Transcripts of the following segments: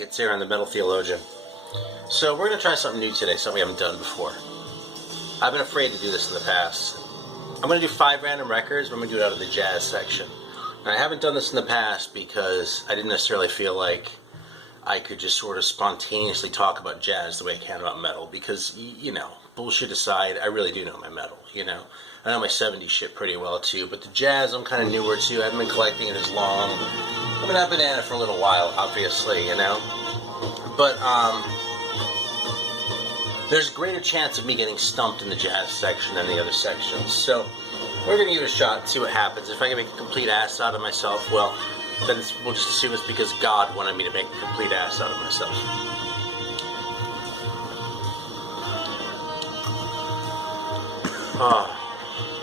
it's Aaron, the Metal Theologian. So we're going to try something new today, something we haven't done before. I've been afraid to do this in the past. I'm going to do 5 random records, but I'm going to do it out of the jazz section. And I haven't done this in the past because I didn't necessarily feel like I could just sort of spontaneously talk about jazz the way I can about metal. Because, you know, bullshit aside, I really do know my metal, you know. I know my 70s shit pretty well, too. But the jazz, I'm kind of newer, too. I haven't been collecting it as long. I mean, I've been at it for a little while, obviously, you know. But, there's a greater chance of me getting stumped in the jazz section than the other sections. So, we're going to give it a shot, see what happens. If I can make a complete ass out of myself, well, then we'll just assume it's because God wanted me to make a complete ass out of myself.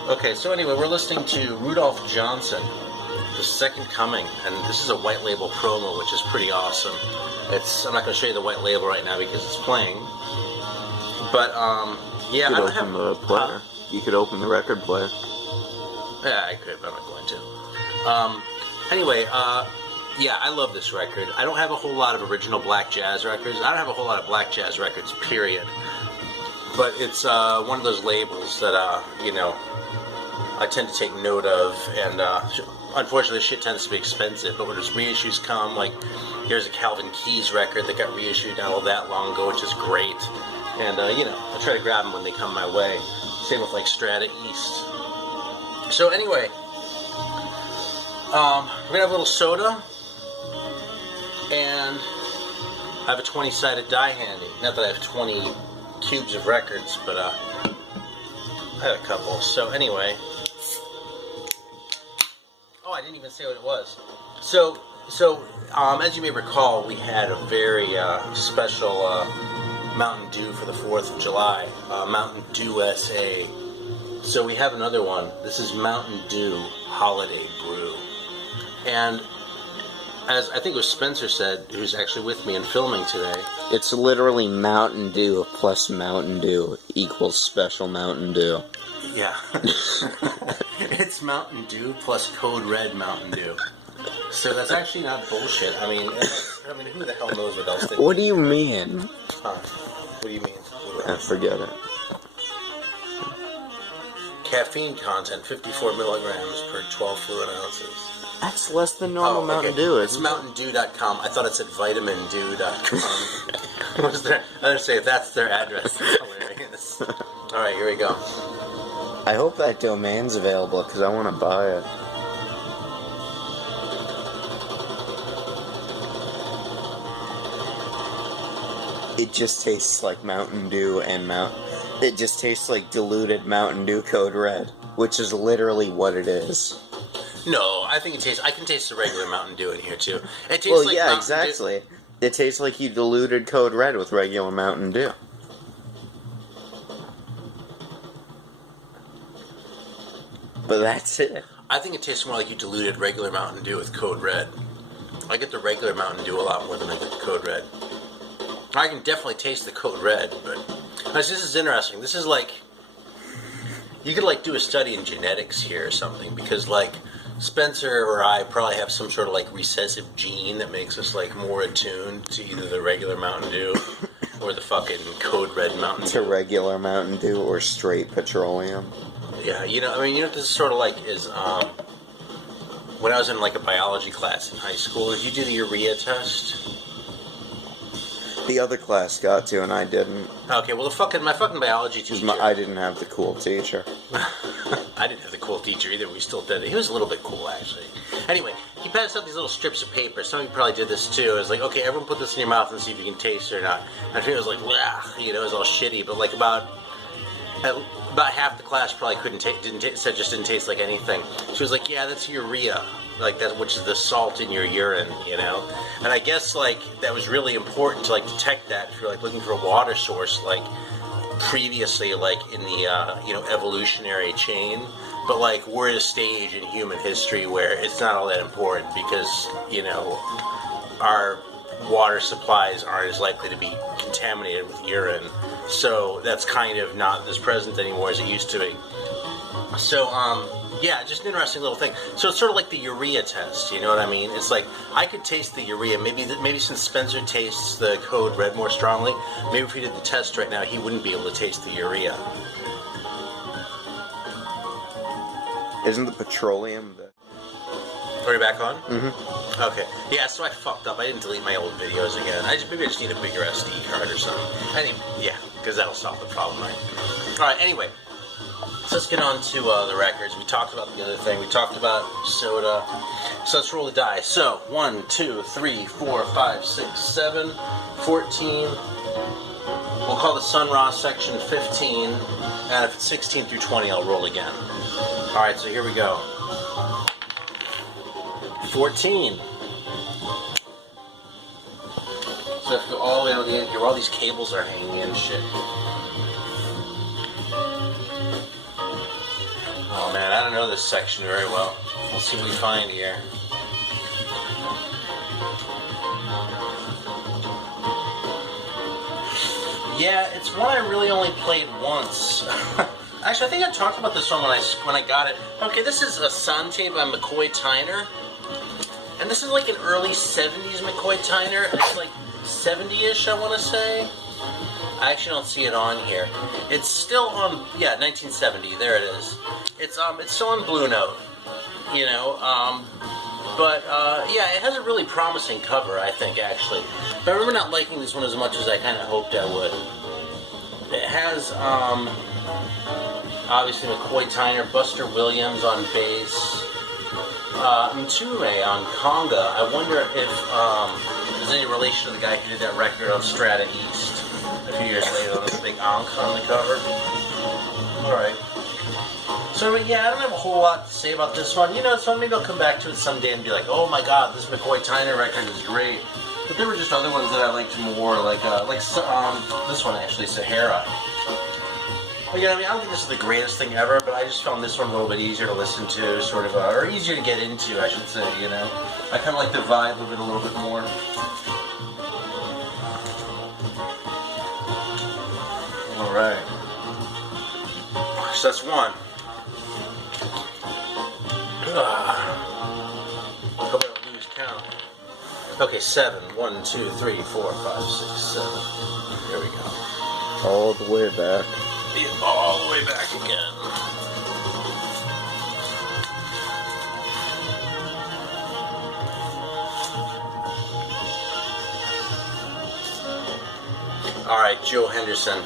Okay, so anyway, we're listening to Rudolph Johnson, The Second Coming, and this is a white label promo, which is pretty awesome. I'm not going to show you the white label right now because it's playing. But, yeah, I don't have... the player. You could open the record player. Yeah, I could, but I'm not going to. Anyway, yeah, I love this record. I don't have a whole lot of original black jazz records. I don't have a whole lot of black jazz records, period. But it's one of those labels that, you know, I tend to take note of. And unfortunately, shit tends to be expensive. But when its reissues come, like, here's a Calvin Keys record that got reissued not all that long ago, which is great. And, you know, I try to grab them when they come my way. Same with, like, Strata East. So anyway, we're going to have a little soda, and I have a 20-sided die handy. Not that I have 20 cubes of records, but I have a couple. So anyway, oh, I didn't even say what it was. So as you may recall, we had a very special Mountain Dew for the 4th of July, Mountain Dew SA. So we have another one. This is Mountain Dew Holiday Brew. And as I think it was Spencer said, who's actually with me in filming today. It's literally Mountain Dew plus Mountain Dew equals special Mountain Dew. Yeah. It's Mountain Dew plus Code Red Mountain Dew. So that's actually not bullshit. I mean, who the hell knows what else they What do you mean? Huh? What do you mean? Forget it. Caffeine content, 54 milligrams per 12 fluid ounces. That's less than normal Mountain Dew. It's MountainDew.com. I thought it said VitaminDew.com. I was going to say, if that's their address, that's hilarious. Alright, here we go. I hope that domain's available, because I want to buy it. It just tastes like Mountain Dew and It just tastes like diluted Mountain Dew Code Red, which is literally what it is. No, I think it tastes... I can taste the regular Mountain Dew in here, too. It tastes like yeah, Mountain exactly. It tastes like you diluted Code Red with regular Mountain Dew. But that's it. I think it tastes more like you diluted regular Mountain Dew with Code Red. I get the regular Mountain Dew a lot more than I get the Code Red. I can definitely taste the Code Red, but... This is interesting. This is like... You could, like, do a study in genetics here or something, because, like, Spencer or I probably have some sort of, like, recessive gene that makes us, like, more attuned to either the regular Mountain Dew or the fucking Code Red Mountain Dew. To regular Mountain Dew or straight petroleum. Yeah, you know, I mean, you know what this is sort of like is, when I was in, like, a biology class in high school, did you do the urea test? The other class got to, and I didn't. Okay, well, my fucking biology teacher... I didn't have the cool teacher. I didn't have the cool teacher either. We still did it. He was a little bit cool, actually. Anyway, he passed out these little strips of paper. Some of you probably did this, too. It was like, okay, everyone put this in your mouth and see if you can taste it or not. And for me, it was like, blah, you know, it was all shitty. But, like, about half the class probably didn't taste like anything. She was like, yeah, that's urea. Like, that, which is the salt in your urine, you know? And I guess, like, that was really important to, like, detect that if you're, like, looking for a water source, like, previously, like, in the, you know, evolutionary chain. But, like, we're at a stage in human history where it's not all that important because, you know, our water supplies aren't as likely to be contaminated with urine. So that's kind of not as present anymore as it used to be. So, Yeah, just an interesting little thing. So it's sort of like the urea test, you know what I mean? It's like, I could taste the urea. Maybe since Spencer tastes the code red more strongly, maybe if we did the test right now, he wouldn't be able to taste the urea. Isn't the petroleum the... Are you back on? Mm-hmm. Okay. Yeah, so I fucked up. I didn't delete my old videos again. Maybe I just need a bigger SD card or something. Anyway, yeah, because that'll solve the problem, right? Alright, anyway. So let's get on to the records. We talked about the other thing. We talked about soda. So let's roll the dice. So, 1, 2, 3, 4, 5, 6, 7, 14. We'll call the Sun Ra section 15. And if it's 16 through 20, I'll roll again. Alright, so here we go. 14. So I have to go all the way down the end here where all these cables are hanging and shit. Oh man, I don't know this section very well. We'll see what we find here. Yeah, it's one I really only played once. Actually, I think I talked about this one when I got it. Okay, this is a Sante by McCoy Tyner. And this is like an early 70s McCoy Tyner. It's like 70-ish, I want to say. I actually don't see it on here. It's still on, yeah, 1970. There it is. It's still on Blue Note, you know. Yeah, it has a really promising cover, I think, actually. But I remember not liking this one as much as I kind of hoped I would. It has, obviously McCoy Tyner, Buster Williams on bass. Mtume on conga. I wonder if there's any relation to the guy who did that record on Strata East a few years later. There's a big Ankh on the cover. Alright. So, yeah, I don't have a whole lot to say about this one. You know, so maybe I'll come back to it someday and be like, oh my god, this McCoy Tyner record is great. But there were just other ones that I liked more, like this one actually, Sahara. Yeah, I mean, I don't think this is the greatest thing ever, but I just found this one a little bit easier to listen to, sort of, or easier to get into, I should say, you know? I kind of like the vibe of it a little bit more. Alright. So that's one. Hope I don't lose count. Okay, 7. 1, 2, 3, 4, 5, 6, 7. There we go. All the way back. All the way back again. Alright, Joe Henderson.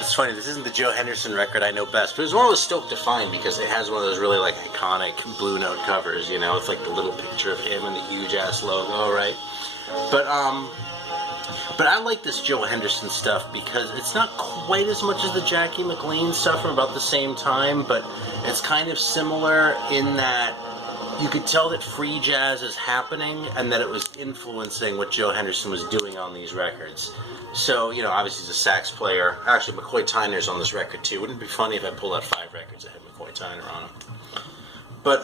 It's funny, this isn't the Joe Henderson record I know best, but it was one I was stoked to find because it has one of those really like iconic Blue Note covers, you know, with like the little picture of him and the huge ass logo, right? But I like this Joe Henderson stuff because it's not quite as much as the Jackie McLean stuff from about the same time, but it's kind of similar in that you could tell that free jazz is happening and that it was influencing what Joe Henderson was doing on these records. So, you know, obviously he's a sax player. Actually, McCoy Tyner's on this record too. Wouldn't it be funny if I pulled out 5 records that had McCoy Tyner on them? But,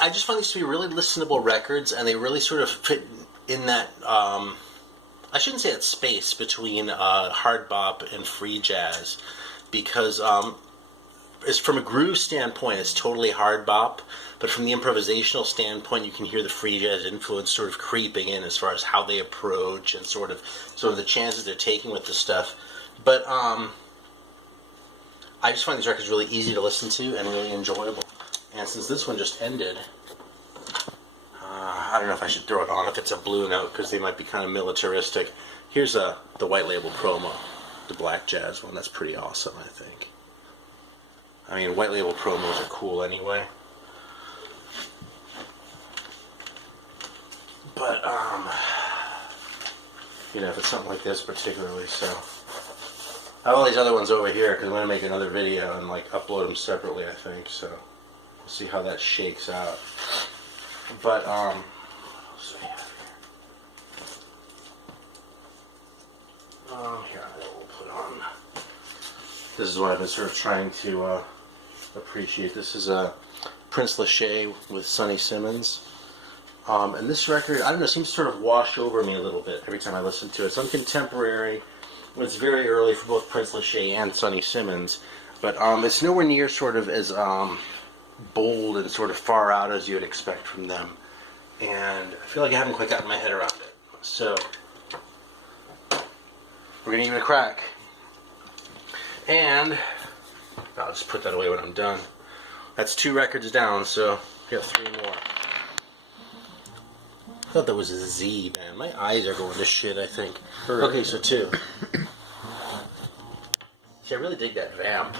I just find these to be really listenable records, and they really sort of fit in that, I shouldn't say that space between hard bop and free jazz, because it's from a groove standpoint, it's totally hard bop, but from the improvisational standpoint, you can hear the free jazz influence sort of creeping in as far as how they approach and sort of the chances they're taking with the stuff. But I just find these records really easy to listen to and really enjoyable. And since this one just ended, I don't know if I should throw it on if it's a Blue Note, because they might be kind of militaristic. Here's the white label promo, the black jazz one. That's pretty awesome, I think. I mean, white label promos are cool anyway. But, you know, if it's something like this particularly, so. I have all these other ones over here, because I'm going to make another video and, like, upload them separately, I think, so. We'll see how that shakes out. But, what else do we have here? Here, we'll put on. This is what I've been sort of trying to appreciate. This is Prince Lachey with Sonny Simmons. And this record, I don't know, seems to sort of wash over me a little bit every time I listen to it. Some contemporary, It's very early for both Prince Lachey and Sonny Simmons, but it's nowhere near sort of as bold and sort of far out as you would expect from them. And I feel like I haven't quite gotten my head around it. So we're gonna give it a crack. And I'll just put that away when I'm done. That's 2 records down, so we got 3 more. I thought that was a Z, man. My eyes are going to shit, I think. Okay, so 2. See, I really dig that vamp.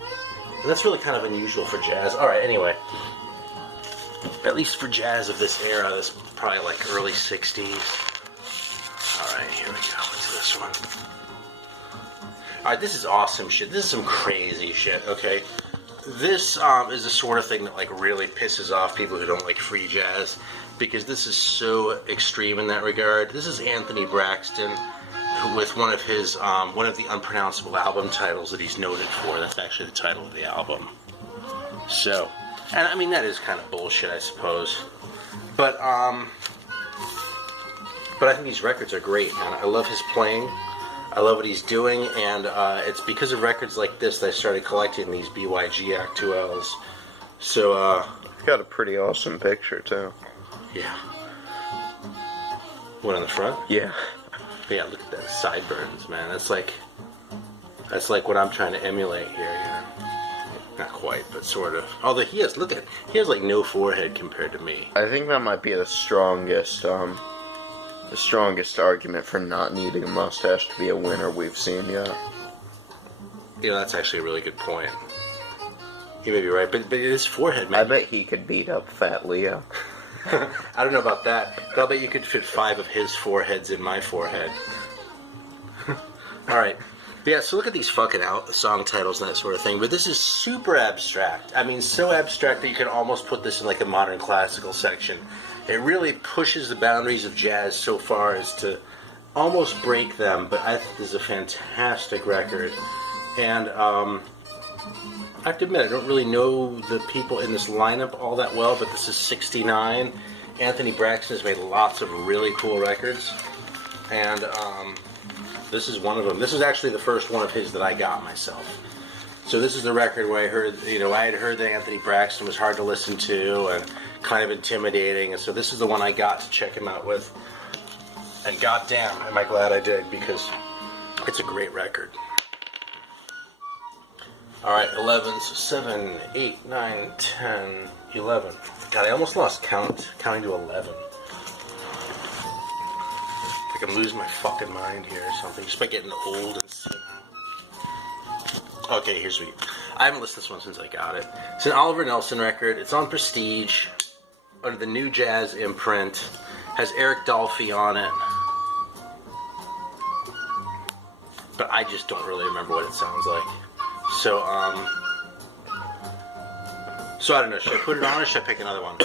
And that's really kind of unusual for jazz. Alright, anyway. At least for jazz of this era, this is probably like early 60s. Alright, here we go. What's this one? Alright, this is awesome shit. This is some crazy shit, okay? This is the sort of thing that like really pisses off people who don't like free jazz, because this is so extreme in that regard. This is Anthony Braxton with one of his one of the unpronounceable album titles that he's noted for. That's actually the title of the album. So, and I mean that is kind of bullshit, I suppose. But I think these records are great, man. I love his playing. I love what he's doing, and it's because of records like this that I started collecting these BYG Actuels. So, Got a pretty awesome picture, too. yeah. One on the front? Yeah. But yeah, look at that sideburns, man. That's like what I'm trying to emulate here, you know. Not quite, but sort of. Although he has like no forehead compared to me. I think that might be the strongest argument for not needing a mustache to be a winner we've seen yet. You know, that's actually a really good point. You may be right, but his forehead, man. I bet he could beat up Fat Leo. I don't know about that, but I'll bet you could fit 5 of his foreheads in my forehead. Alright. Yeah, so look at these fucking song titles and that sort of thing, but this is super abstract. I mean, so abstract that you could almost put this in like a modern classical section. It really pushes the boundaries of jazz so far as to almost break them, but I think this is a fantastic record. And I have to admit, I don't really know the people in this lineup all that well, but this is 69. Anthony Braxton has made lots of really cool records, and this is one of them. This is actually the first one of his that I got myself. So this is the record where I heard, I had heard that Anthony Braxton was hard to listen to and kind of intimidating, and so this is the one I got to check him out with. And goddamn, am I glad I did, because it's a great record. Alright, 11, so 7, 8, 9, 10, 11. God, I almost lost counting to 11. Like I'm losing my fucking mind here or something, just by getting old and senile. Okay, here's what I haven't listened to this one since I got it. It's an Oliver Nelson record. It's on Prestige, under the New Jazz imprint. Has Eric Dolphy on it. But I just don't really remember what it sounds like. So, so I don't know. Should I put it on or should I pick another one?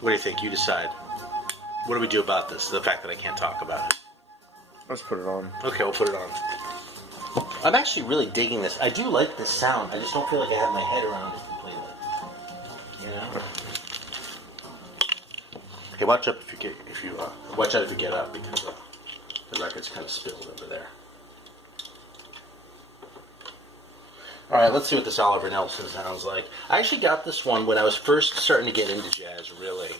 What do you think? You decide. What do we do about this? The fact that I can't talk about it. Let's put it on. Okay, we'll put it on. I'm actually really digging this. I do like this sound. I just don't feel like I have my head around it completely. You know? Hey, watch out if you get up, because the record's kind of spilled over there. Alright, let's see what this Oliver Nelson sounds like. I actually got this one when I was first starting to get into jazz, really.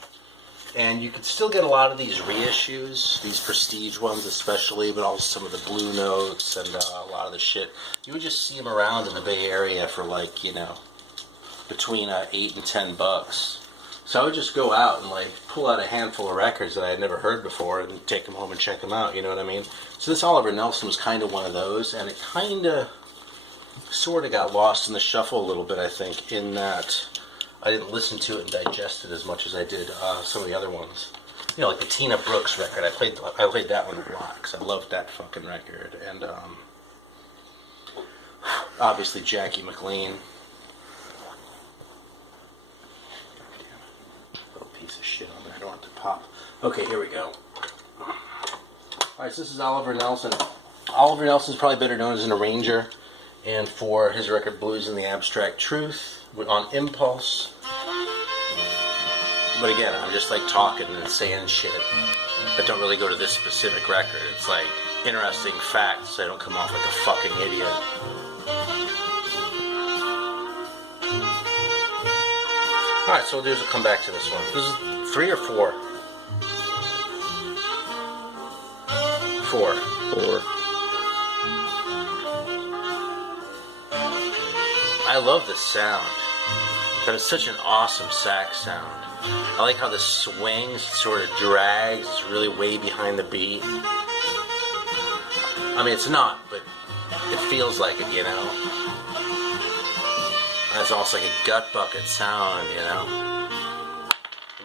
And you could still get a lot of these reissues, these Prestige ones especially, but also some of the Blue Notes and a lot of the shit. You would just see them around in the Bay Area for like, between $8 and $10. So I would just go out and like pull out a handful of records that I had never heard before and take them home and check them out, you know what I mean? So this Oliver Nelson was kind of one of those, and it kind of sort of got lost in the shuffle a little bit, I think, in that I didn't listen to it and digest it as much as I did some of the other ones. Like the Tina Brooks record. I played that one a lot because I loved that fucking record. And obviously Jackie McLean. Little piece of shit on there. I don't want it to pop. Okay, here we go. Alright, so this is Oliver Nelson. Oliver Nelson is probably better known as an arranger, and for his record Blues and the Abstract Truth on Impulse. But again, I'm just like talking and saying shit that don't really go to this specific record. It's like interesting facts so I don't come off like a fucking idiot. Alright, so we'll do is we'll come back to this one. This is 3 or 4? 4. 4. I love the sound. That is such an awesome sax sound. I like how this swings, it sort of drags, it's really way behind the beat. I mean, it's not, but it feels like it, you know? And it's almost like a gut bucket sound, you know?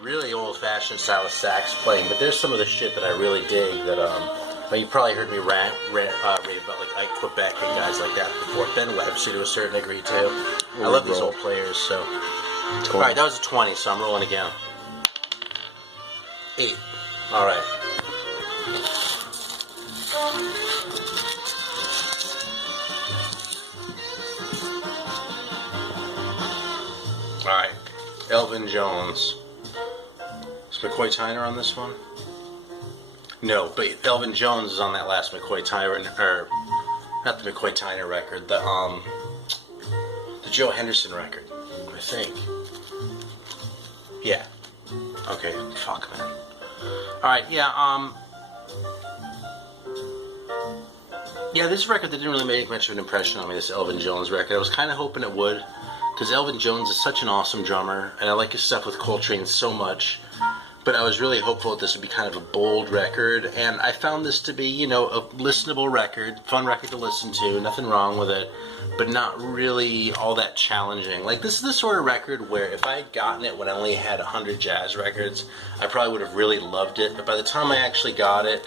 Really old-fashioned style of sax playing, but there's some of the shit that I really dig that, well, you probably heard me rave about like Ike Quebec and guys like that before. Ben Webster to a certain degree too. I love these old players, so. Alright, that was a 20, so I'm rolling again. 8. Alright. Alright. Elvin Jones. Is McCoy Tyner on this one? No, but Elvin Jones is on that last McCoy Tyner, or not the McCoy Tyner record, the Joe Henderson record, I think. Yeah. Okay. Fuck, man. All right. Yeah. Yeah, this record that didn't really make much of an impression on me. This Elvin Jones record. I was kind of hoping it would, because Elvin Jones is such an awesome drummer, and I like his stuff with Coltrane so much. But I was really hopeful that this would be kind of a bold record, and I found this to be, you know, a listenable record, fun record to listen to, nothing wrong with it, but not really all that challenging. Like, this is the sort of record where if I had gotten it when I only had 100 jazz records, I probably would have really loved it, but by the time I actually got it,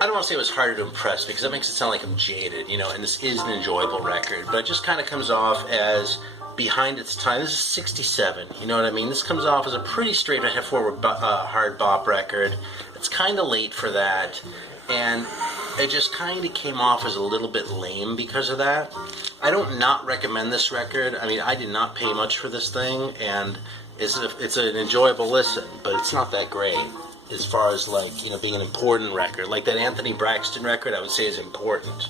I don't want to say it was harder to impress, because that makes it sound like I'm jaded, you know, and this is an enjoyable record, but it just kind of comes off as behind its time. This is 67, you know what I mean? This comes off as a pretty straightforward hard bop record. It's kind of late for that, and it just kind of came off as a little bit lame because of that. I don't not recommend this record. I mean, I did not pay much for this thing, and it's an enjoyable listen, but it's not that great as far as, like, you know, being an important record. Like that Anthony Braxton record, I would say is important.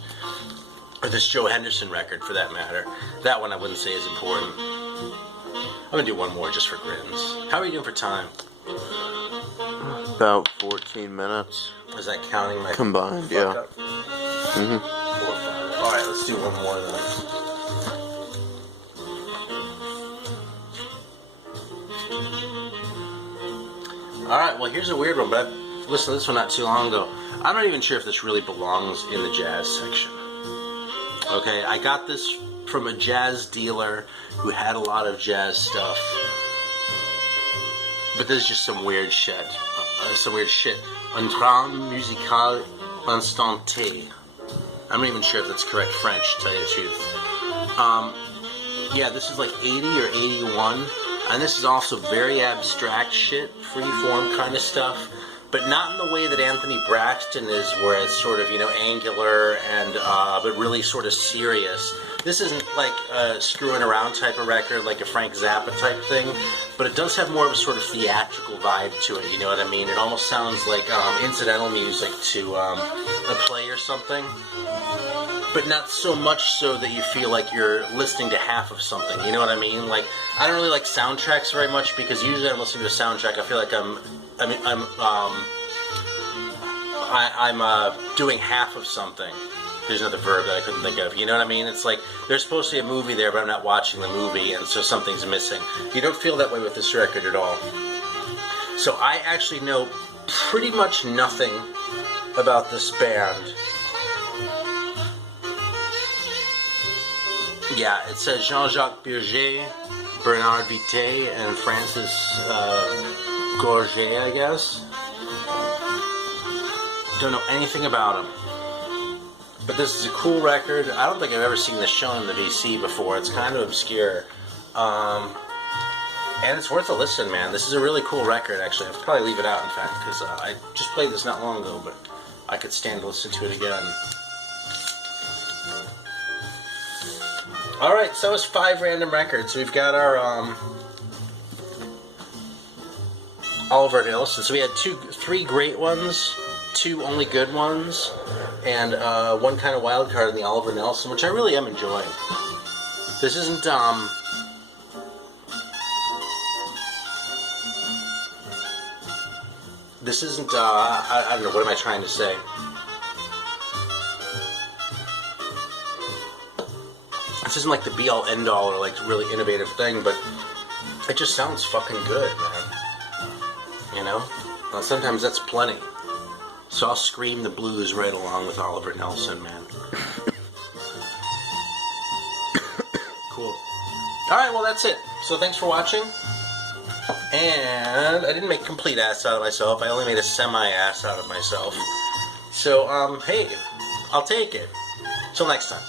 Or this Joe Henderson record, for that matter. That one I wouldn't say is important. I'm going to do one more just for grins. How are you doing for time? About 14 minutes. Is that counting my... Combined, yeah. Mm-hmm. 4 or 5. Alright, let's do one more then. Alright, well, here's a weird one, but I listened to this one not too long ago. I'm not even sure if this really belongs in the jazz section. Okay, I got this from a jazz dealer who had a lot of jazz stuff. But this is just some weird shit. Un drame musical instanté. I'm not even sure if that's correct French, to tell you the truth. Yeah, this is like 80 or 81. And this is also very abstract shit, free-form kind of stuff. But not in the way that Anthony Braxton is, where it's sort of, you know, angular and, but really sort of serious. This isn't like a screwing around type of record, like a Frank Zappa type thing, but it does have more of a sort of theatrical vibe to it, you know what I mean? It almost sounds like incidental music to a play or something, but not so much so that you feel like you're listening to half of something, you know what I mean? Like, I don't really like soundtracks very much, because usually I'm listening to a soundtrack, I feel like I'm doing half of something. There's another verb that I couldn't think of. You know what I mean? It's like there's supposed to be a movie there, but I'm not watching the movie, and so something's missing. You don't feel that way with this record at all. So I actually know pretty much nothing about this band. Yeah, it says Jean-Jacques Berger, Bernard Vité, and Francis Gorget, I guess. Don't know anything about him. But this is a cool record. I don't think I've ever seen this shown in the VC before. It's kind of obscure. And it's worth a listen, man. This is a really cool record, actually. I'll probably leave it out, in fact, because I just played this not long ago, but I could stand to listen to it again. Alright, so it's 5 random records. We've got our Oliver Nelson. So we had 3 great ones, 2 only good ones, and 1 kind of wild card in the Oliver Nelson, which I really am enjoying. This isn't I don't know, what am I trying to say? This isn't like the be-all, end-all or like really innovative thing, but it just sounds fucking good, man. You know? Sometimes that's plenty. So I'll scream the blues right along with Oliver Nelson, man. Cool. Alright, well that's it. So thanks for watching. And I didn't make a complete ass out of myself. I only made a semi-ass out of myself. So, hey, I'll take it. Till next time.